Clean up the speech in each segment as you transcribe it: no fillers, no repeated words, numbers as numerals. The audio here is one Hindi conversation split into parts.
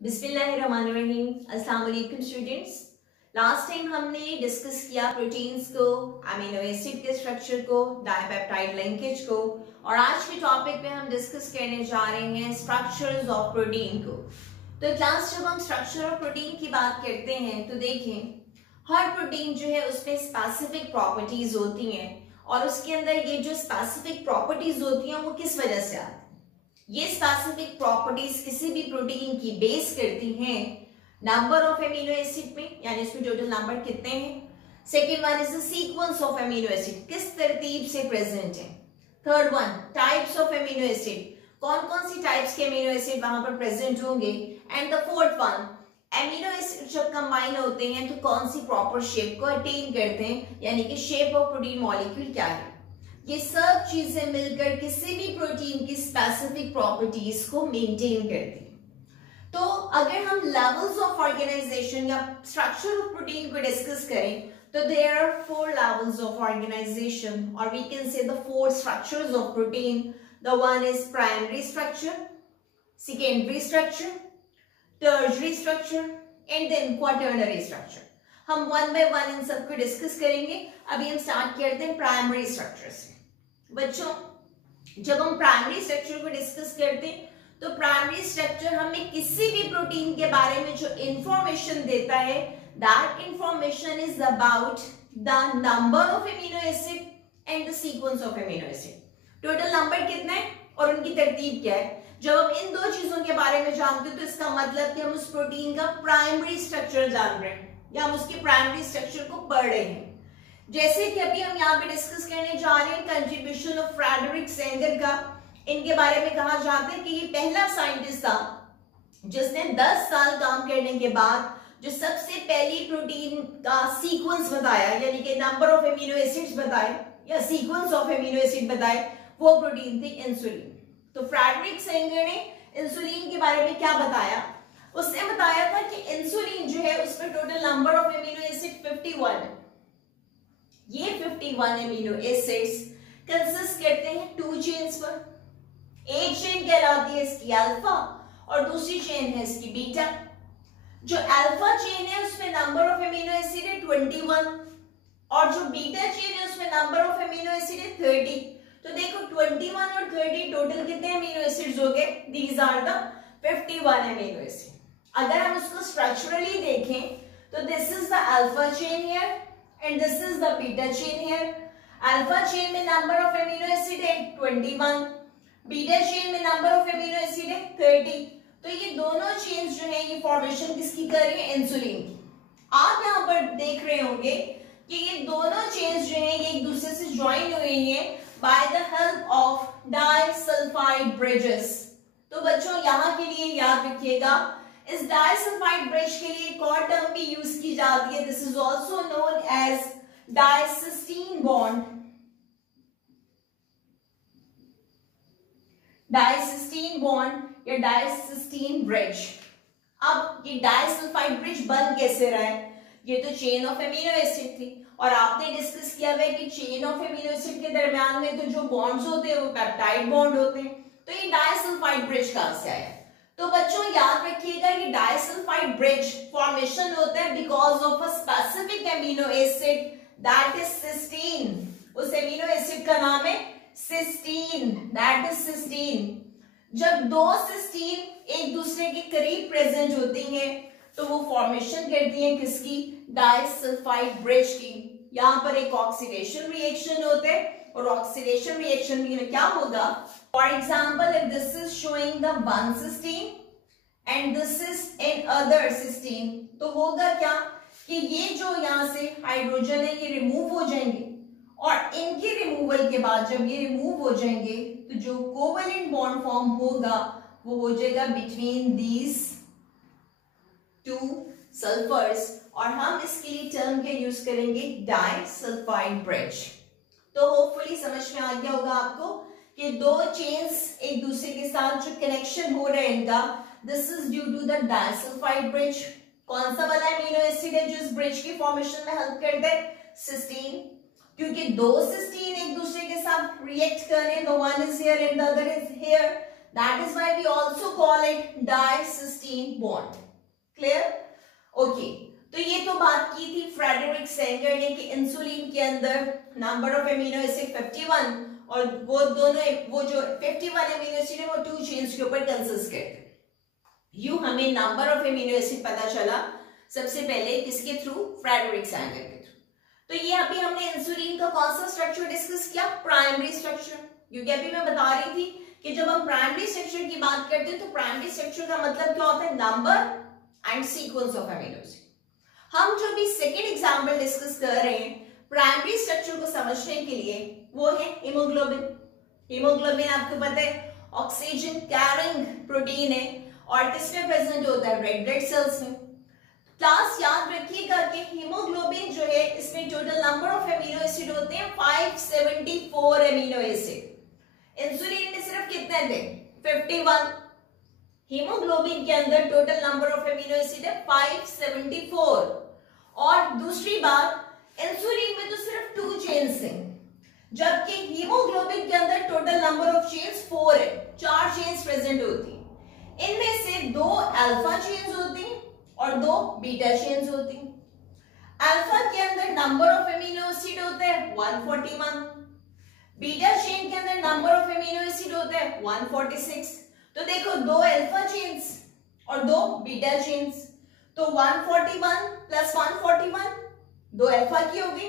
बिस्मिल्लाहिर्रहमानिर्रहीम। अस्सलाम वालेकुम स्टूडेंट्स। लास्ट टाइम हमने डिस्कस किया प्रोटीन्स को, अमीनो एसिड के स्ट्रक्चर को, डाइपेप्टाइड लिंकेज को, और आज के टॉपिक पे हम डिस्कस करने जा रहे हैं स्ट्रक्चर्स ऑफ प्रोटीन को। तो क्लास जब हम स्ट्रक्चर ऑफ प्रोटीन की बात करते हैं तो देखें हर प्रोटीन जो है उसमें स्पेसिफिक प्रॉपर्टीज होती हैं और उसके अंदर ये जो स्पेसिफिक प्रॉपर्टीज होती हैं वो किस वजह से आती हैं। ये स्पेसिफिक प्रॉपर्टीज किसी भी प्रोटीन की बेस करती हैं नंबर ऑफ एमिनो एसिड पे, यानी इसमें टोटल नंबर कितने हैं। Second one is the sequence of amino acid, किस तरतीब से प्रेजेंट है। Third one types of amino acid, कौन कौन सी टाइप्स के एमिनो एसिड वहां पर प्रेजेंट होंगे। And the fourth one amino acid जब कंबाइन होते हैं तो कौन सी प्रॉपर शेप को अटेन करते हैं, यानी कि शेप ऑफ प्रोटीन मॉलिक्यूल क्या है। ये सब चीजें मिलकर किसी भी प्रोटीन की स्पेसिफिक प्रॉपर्टीज को मेंटेन करती हैं। तो अगर हम लेवल्स ऑफ ऑर्गेनाइजेशन या स्ट्रक्चर ऑफ प्रोटीन को डिस्कस करें तो there are 4 levels of organization, और we can say the 4 structures of protein. The one is primary structure, secondary structure, tertiary structure and then quaternary structure. हम वन बाय वन इन सबको डिस्कस करेंगे। अभी हम स्टार्ट करते हैं प्राइमरी स्ट्रक्चर से। बच्चों, जब हम प्राइमरी स्ट्रक्चर को डिस्कस करते हैं तो प्राइमरी स्ट्रक्चर हमें किसी भी प्रोटीन के बारे में जो इंफॉर्मेशन देता है, that information is about the number of amino acid and the sequence of amino acid. Total number कितना है और उनकी तरतीब क्या है। जब हम इन दो चीजों के बारे में जानते हैं तो इसका मतलब कि हम उस प्रोटीन का प्राइमरी स्ट्रक्चर जान रहे हैं या हम उसके प्राइमरी स्ट्रक्चर को पढ़ रहे हैं। जैसे कि अभी हम यहाँ पे डिस्कस करने जा रहे हैं कंट्रीब्यूशन ऑफ फ्रेडरिक सेंगर का। इनके बारे में कहा जाता है कि ये पहला साइंटिस्ट था जिसने 10 साल काम करने के बाद जो सबसे पहली प्रोटीन का सीक्वेंस बताया, यानी कि नंबर ऑफ एमिनो एसिड्स बताए या सीक्वेंस ऑफ एमिनो एसिड बताए, वो प्रोटीन थी इंसुलिन। तो फ्रेडरिक सेंगर ने इंसुलिन के बारे में क्या बताया, उसने बताया था कि इंसुलिन जो है उसमें total number of amino acid 51 है। ये 51 एमिनो एसिड्स कंसिस्ट करते हैं 2 चेन्स पर। एक चेन कहलाती है इसकी अल्फा और दूसरी चेन है इसकी बीटा। जो अल्फा चेन है उसमें नंबर ऑफ एमिनो एसिड है 21 और जो बीटा चेन है उसमें नंबर ऑफ एमिनो एसिड है 30। तो देखो 21 और 30 टोटल कितने एमिनो एसिड्स हो गए, these are the 51 amino acid. अगर हम उसको स्ट्रक्चरली देखें तो this is the alpha chain here and this is the beta chain here. Alpha chain में नंबर ऑफ एमिनो एसिड है 21, बीटा चेन में नंबर ऑफ एमिनो एसिड है 30। तो ये दोनों चेन्स जो है ये फॉर्मेशन किसकी कर रही है, इंसुलिन की। आप यहाँ पर देख रहे होंगे कि ये दोनों चेन्स जो है ये एक दूसरे से ज्वाइन हुई है by the help of disulphide bridges. तो बच्चों यहाँ के लिए याद रखिएगा, इस डाइसल्फाइड ब्रिज के लिए एक और टर्म भी यूज की जाती है, this is also known as dicysteine bond. Dicysteine bond या डाइसिस्टीन ब्रिज। अब ये डाइसल्फाइड ब्रिज बन कैसे रहा है, ये तो चेन ऑफ एमिनो एसिड थी और आपने डिस्कस किया हुआ है कि चेन ऑफ एमिनो एसिड के दरमियान में तो जो बॉन्ड्स होते हैं वो पेप्टाइड बॉन्ड होते हैं। तो ये डाइसल्फाइड ब्रिज कहां से आया। तो बच्चों याद रखिएगा ये डाइसल्फाइड ब्रिज फॉर्मेशन होता है because of a specific amino acid that is cysteine. उस एमिनो एसिड का नाम है सिस्टीन, दैट इज सिस्टीन। जब दो सिस्टीन एक दूसरे के करीब प्रेजेंट होती हैं तो वो फॉर्मेशन करती हैं किसकी, डाइसल्फाइड ब्रिज की। यहाँ पर एक ऑक्सीडेशन रिएक्शन होता है और ऑक्सीडेशन रिएक्शन में क्या होगा, for example if this is showing the one cysteine and this is another cysteine, तो होगा क्या कि ये जो यहाँ से हाइड्रोजन है ये रिमूव हो जाएंगे और इनके रिमूवल के बाद जब ये रिमूव हो जाएंगे तो जो कोवेलेंट बॉन्ड फॉर्म होगा वो हो जाएगा बिटवीन दीज 2 सल्फर्स और हम इसके लिए टर्म के यूज करेंगे डाइसल्फाइड ब्रिज। तो होपफुली समझ में आ गया होगा आपको कि दो चेन्स एक दूसरे के साथ जो कनेक्शन हो रहा है इनका, this is due to the disulphide bridge. कौन सा वाला एमिनो एसिड है जो इस ब्रिज की फॉर्मेशन में हेल्प करता है, सिस्टीन। क्योंकि दो सिस्टीन एक दूसरे के साथ रिएक्ट कर रहे हैं, the one is here and the other is here, That is why we also call it dicysteine bond. Clear? Okay. तो ये तो बात की थी फ्रेडरिक सेंगर ने कि इंसुलिन के अंदर नंबर ऑफ एमिनो एसिड 51 और वो जो 51 एमिनो एसिड है वो 2 चेन्स के ऊपर कंसिस्ट करते हैं। यूं हमें नंबर ऑफ एमिनो एसिड पता चला सबसे पहले किसके थ्रू? फ्रेडरिक सेंगर के थ्रू। तो ये अभी हमने इंसुलिन का कौन सा स्ट्रक्चर डिस्कस किया? Primary structure. क्योंकि अभी मैं बता रही थी कि जब हम प्राइमरी स्ट्रक्चर की बात करते हैं तो प्राइमरी स्ट्रक्चर का मतलब क्या होता है? Number and sequence of amino acid. हम जो भी सेकेंड एग्जाम्पल डिस्कस कर रहे हैं प्राइमरी स्ट्रक्चर को समझने के लिए वो है हीमोग्लोबिन। हीमोग्लोबिन आपको पता है ऑक्सीजन कैरिंग प्रोटीन है और किसमें प्रेजेंट होता है? रेड ब्लड सेल्स में। क्लास याद रखिएगा कि हीमोग्लोबिन जो है इसमें total number of amino acid होते हैं 574 एमिनो एसिड। इंसुलिन में सिर्फ कितने थे? 51। हीमोग्लोबिन के अंदर total number of amino acid है 574। और दूसरी बात इंसुलिन में तो सिर्फ 2 चेन्स हैं, जबकि हीमोग्लोबिन के अंदर टोटल नंबर ऑफ चेन्स 4 है, 4 चेन्स प्रेजेंट होती हैं। इनमें से 2 अल्फा चेन्स होती हैं और 2 बीटा चेन्स होती हैं। अल्फा के अंदर नंबर ऑफ एमिनो एसिड होता है 141, बीटा चेन के अंदर नंबर ऑफ एमिनो एसिड होता है 146। तो देखो 2 अल्फा चेन्स और 2 बीटा चेन्स, तो 141 प्लस 141 2 अल्फा की होगी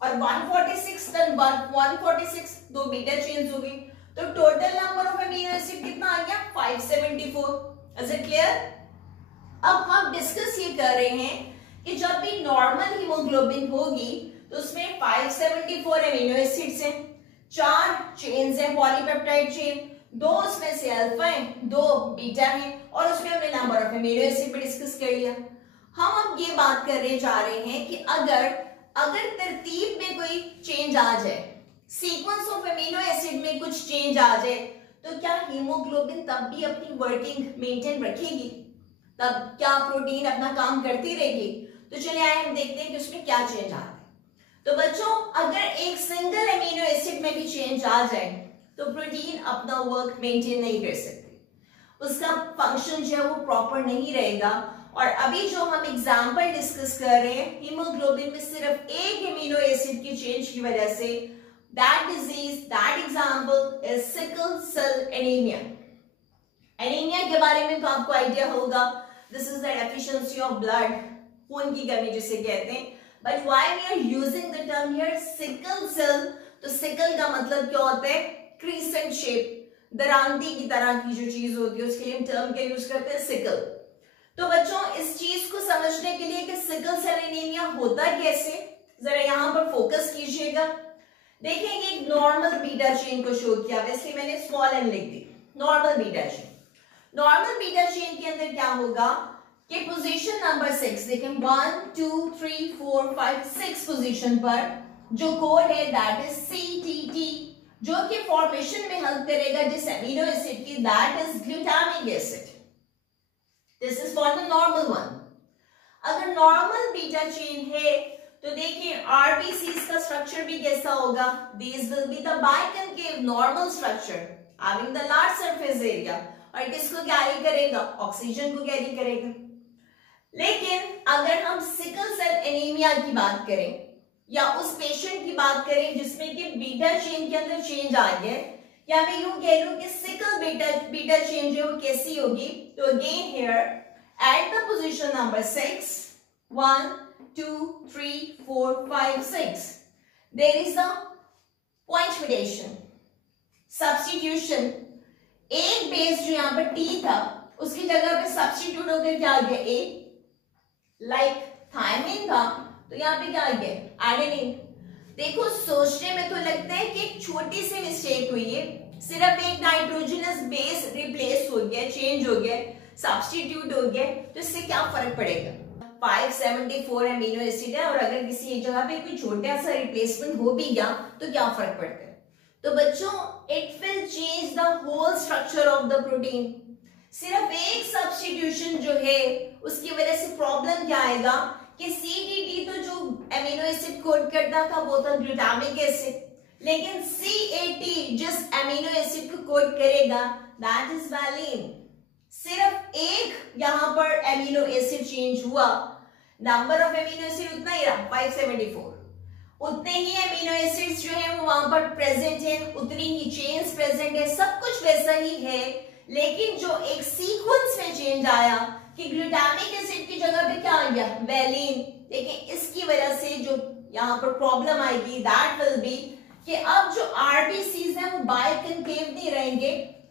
और 146 प्लस 146 2 बीटा चेन्स होगी। तो total number of amino acid कितना आ गया? 574। Is it clear? अब हम डिस्कस ये कर रहे हैं कि जब भी नॉर्मल हीमोग्लोबिन होगी तो उसमें 574 एमिनो एसिड्स हैं, 4 चेन्स हैं पॉलीपेप्टाइड चेन, 2 उसमें से अल्फा है, 2 बीटा है और उसमें हमने नंबर ऑफ एमिनो एसिड पे डिस्कस कर लिया। हम अब ये बात करने जा रहे हैं कि अगर तरतीब में कोई चेंज आ जाए, सीक्वेंस ऑफ एमिनो एसिड में कुछ चेंज आ जाए, तो क्या हीमोग्लोबिन तब भी अपनी वर्किंग मेंटेन रखेगी? तब क्या प्रोटीन अपना काम करती रहेगी? तो चलिए आए हम देखते हैं कि उसमें क्या चेंज आता है। तो बच्चों अगर एक सिंगल एमिनो एसिड में भी चेंज आ जाए तो प्रोटीन अपना वर्क मेंटेन नहीं कर सकती, उसका फंक्शन जो है वो प्रॉपर नहीं रहेगा। और अभी जो हम एग्जाम्पल डिस्कस कर रहे हैं हीमोग्लोबिन में सिर्फ एक एमिनो एसिड की चेंज की वजह से, that disease that example is sickle cell anaemia. Anaemia के बारे में तो आपको आइडिया होगा, this is the deficiency of blood, खून की कमी जिसे कहते हैं। But why we are using the term here sickle cell? तो सिकल का मतलब क्या होता है? क्रीसेंट शेप, दरांती की तरह की जो चीज होती है उसके लिए टर्म का यूज करते हैं सिकल। तो बच्चों इस चीज को समझने के लिए कि सिकल सेल एनीमिया होता कैसे, जरा यहां पर फोकस कीजिएगा। देखेंगे एक नॉर्मल बीटा चेन को शो किया, वैसे मैंने स्मॉल एन लिख दी, normal beta chain. Normal beta chain के अंदर क्या होगा कि पोजीशन नंबर 6 देखें 1 2 3 4 5 6 पोजीशन पर जो कोड है दैट इज CTT, जो कि फॉर्मेशन में हेल्प करेगा जिस एमिनो एसिड की, that is glutamic acid. This is for the normal one. अगर नॉर्मल बीटा चेन है तो देखिए RBCs का स्ट्रक्चर भी कैसा होगा? These will be the biconcave normal structure having the large surface area, और किसको कैरी करेगा? ऑक्सीजन को कैरी करेगा। लेकिन अगर हम सिकल सेल एनीमिया की बात करें या उस पेशेंट की बात करें जिसमें कि बीटा चेन के अंदर चेंज आ गया, या मैं यूं कह लूं कि सिकल बीटा चेन जो वो कैसी होगी? तो again here at the position number 6 1 2 3 4 5 6 there is a point mutation, substitution. एक बेस जो यहाँ पर T था उसकी जगह पे सब्स्टिट्यूट होकर क्या आ गया? A। लाइक थायमिन था तो यहाँ पे क्या आ गया? एडेनिन। देखो सोचने में तो लगता है कि एक छोटी सी मिस्टेक हुई है, सिर्फ एक नाइट्रोजनस बेस रिप्लेस हो गया, चेंज हो गया, सब्स्टिट्यूट हो गया, तो इससे क्या फर्क पड़ेगा? 574 एमिनो एसिड है और अगर किसी एक जगह पे कोई छोटा सा रिप्लेसमेंट हो भी गया तो क्या फर्क पड़ता है? तो बच्चों it will change the whole structure of the protein. सिर्फ एक सब्स्टिट्यूशन जो है उसकी वजह से प्रॉब्लम क्या आएगा कि CTT तो जो एमिनो एसिड कोड करता था वो था ग्लूटामिक एसिड, लेकिन CAT जिस एमिनो एसिड को कोड करेगा दैट इज वैलिन। सिर्फ एक यहाँ पर एमिनो एसिड चेंज हुआ, नंबर ऑफ एमिनो एसिड उतना ही रहा 574, उतने ही एमिनो एसिड्स जो है वो वहां पर प्रेजेंट है, उतनी ही चेन्स प्रेजेंट है, सब कुछ वैसा ही है, लेकिन जो एक सीक्वेंस में चेंज आया कि ग्लूटामिक एसिड की जगह पे क्या आ गया, वैलिन। देखिए इसकी वजह से जो यहाँ पर प्रॉब्लम आएगी दैट विल बी कि अब जो आरबीसीज हैं वो बाइकनकेव नहीं रहेंगे,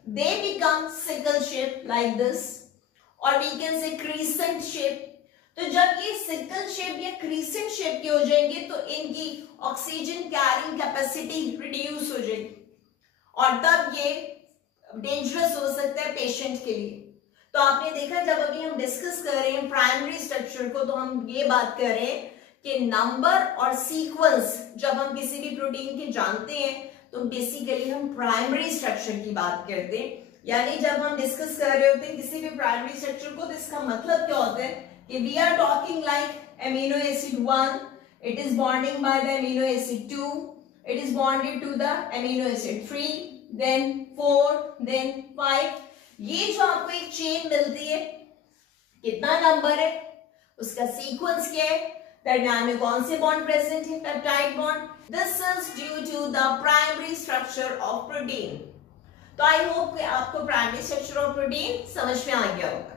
they become sickle shape like this, और we can say crescent shape. तो जब ये सिकल शेप या क्रीसेंट शेप के हो जाएंगे तो इनकी ऑक्सीजन कैरिंग कैपेसिटी रिड्यूस हो जाएगी, और तब ये डेंजरस हो सकता है पेशेंट के लिए। तो आपने देखा जब अभी हम डिस्कस कर रहे हैं प्राइमरी स्ट्रक्चर को, तो हम ये बात कर रहे हैं कि नंबर और सीक्वेंस जब हम किसी भी प्रोटीन के जानते हैं तो बेसिकली हम प्राइमरी स्ट्रक्चर की बात करते हैं। यानी जब हम डिस्कस कर रहे होते हैं किसी भी प्राइमरी स्ट्रक्चर को, तो इसका मतलब क्या होता है कि we are talking like amino acid 1, it is bonding by the amino acid 2, it is bonded to the amino acid 3, then 4, then 5। ये जो आपको एक चेन मिलती है, कितना नंबर है, उसका सीक्वेंस क्या है, दरमियान में कौन से बॉन्ड प्रेजेंट है, peptide bond. This is due to the primary structure of protein. तो आई होप कि आपको प्राइमरी स्ट्रक्चर ऑफ प्रोटीन समझ में आ गया होगा।